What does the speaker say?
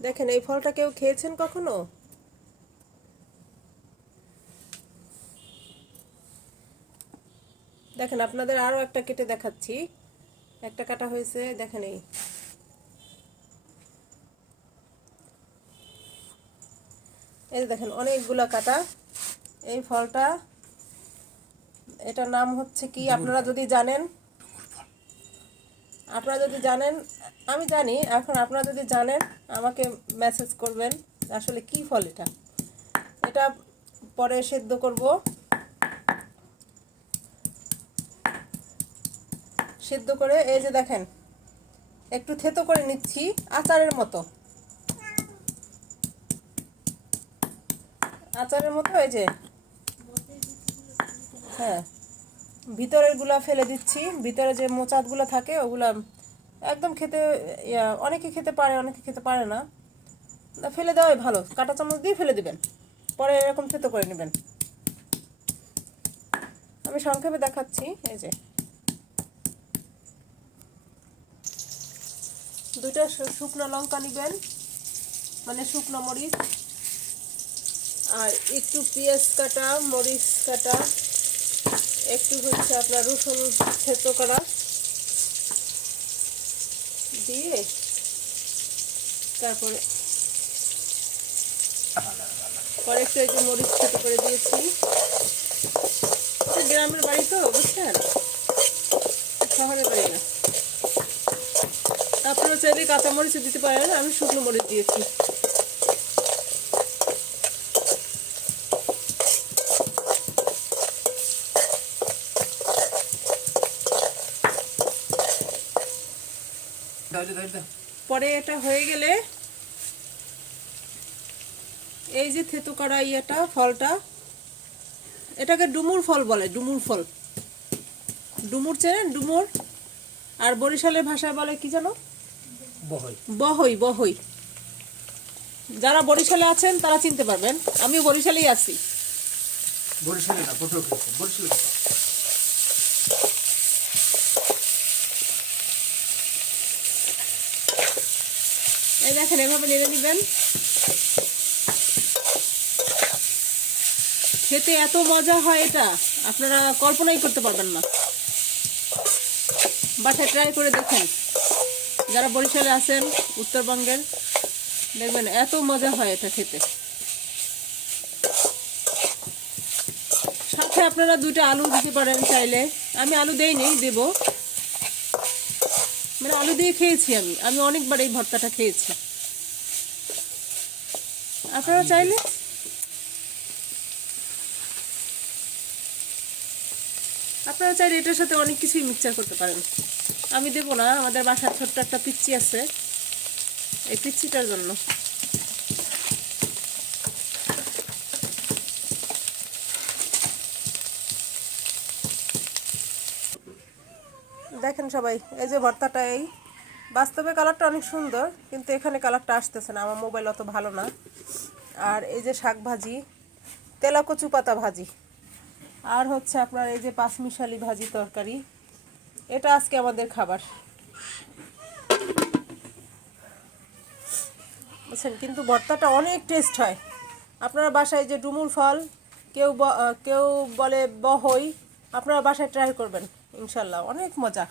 দেখেন, এই ফলটা কেউ খেয়েছেন কখনো? দেখেন, আপনাদের আরও একটা কেটে দেখাচ্ছি। একটা কাটা হয়েছে, দেখেন এই। এই দেখেন, অনেকগুলা কাটা। এই ফলটা, এটার নাম হচ্ছে কি? আপনারা যদি জানেন, আপনারা যদি জানেন আমি জানি, এখন আপনারা যদি জানেন, আমাকে মেসেজ করবেন আসলে কি ফল এটা। এটা পরে সেদ্ধ করব। সেদ্ধ করে, এই যে দেখেন, একটু থেতো করে নিচ্ছি আচারের মতো। আচারের মতো, এই যে হ্যাঁ ভিতরেরগুলা ফেলে দিচ্ছি। ভিতরে যে মোচাতগুলো থাকে, ওগুলা একদম খেতে অনেকে খেতে পারে, অনেকে খেতে পারে না। ফেলে দেওয়াই ভালো। কাঁটা চামচ দিয়ে ফেলে দিবেন। পরে এরকম থেতো করে নেবেন। আমি সংক্ষেপে দেখাচ্ছি, এই যে। দুইটা শুকনো লঙ্কা নেবেন মানে শুকনো মরিচ। আর একটু পেঁয়াজ কাটা, মরিচ কাটা। একটু হচ্ছে আপনার রসুন থেতো করা। দিয়ে তারপরে পরে একটু একটু মরিচ ছোটো করে দিয়েছি। গ্রামের বাড়ি তো, বুঝছেন? শহরের বাড়ি না। আপনারা চাইলে কাঁচা মরিচ দিতে পারেন, আমি শুকনো মরিচ দিয়েছি। পরে এটা হয়ে গেলে এই যে থেতো করা ইয়েটা ফলটা এটাকে ডুমুর ফল বলে ডুমুর ফল। ডুমুর চেনেন? ডুমুর। আর বরিশালের ভাষায় বলে কি জানো? বহই। বহই যারা বরিশালে আছেন তারা চিনতে পারবেন। আমি বরিশালেই আছি। বরিশালে না বরিশালে। এই দেখেন, এভাবে নেড়ে নেবেন খেতে এত মজা হয় এটা, আপনারা কল্পনাই করতে পারবেন না। বাসায় ট্রাই করে দেখেন। যারা বরিশালে আছেন, উত্তরবঙ্গের, দেখবেন এত মজা হয় এটা খেতে। সাথে আপনারা দুইটা আলু দিতে পারেন চাইলে। আমি আলু দেইনি, দেব। মানে আলু দিয়ে খেয়েছি আমি। আমি অনেকবার এই ভর্তাটা খেয়েছি। আপনারা চাইলে? আপনারা চাইলে এটার সাথে অনেক কিছুই মিক্সচার করতে পারেন। আমি দেবো না আমাদের বাসার ছোট্ট একটা পিচ্ছি আছে। এই পিচ্ছিটার জন্য। দেখেন সবাই, এই যে ভর্তাটা এই। বাস্তবে কালারটা অনেক সুন্দর, কিন্তু এখানে কালারটা আসতেছে না, আমার মোবাইল অত ভালো না। আর এই যে শাক ভাজি তেলা কচু পাতা ভাজি, আর হচ্ছে আপনার এই যে পাঁচমিশালি ভাজি তরকারি, এটা আজকে আমাদের খাবার। বুঝছেন? কিন্তু ভর্তাটা অনেক টেস্ট হয়। আপনারা বাসায় যে ডুমুর ফল, কেউ কেউ বলে বহই, আপনারা বাসায় ট্রাই করবেন। ইনশাল্লাহ অনেক মজা।